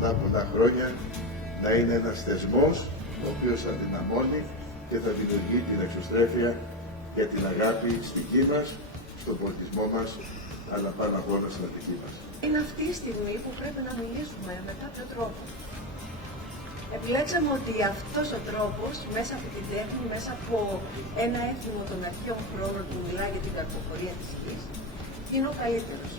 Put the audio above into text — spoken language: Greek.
για πολλά χρόνια να είναι ένας θεσμός ο οποίος θα δυναμώνει και θα δημιουργεί την εξωστρέφεια για την αγάπη στη γη μας, στον πολιτισμό μας, αλλά πάνω απ' όλα στην Αττική μας. Είναι αυτή η στιγμή που πρέπει να μιλήσουμε με κάποιο τρόπο. Επιλέξαμε ότι αυτός ο τρόπος, μέσα από την τέχνη, μέσα από ένα έθιμο των αρχαίων χρόνων που μιλάει για την καρποφορία της γης, είναι ο καλύτερος.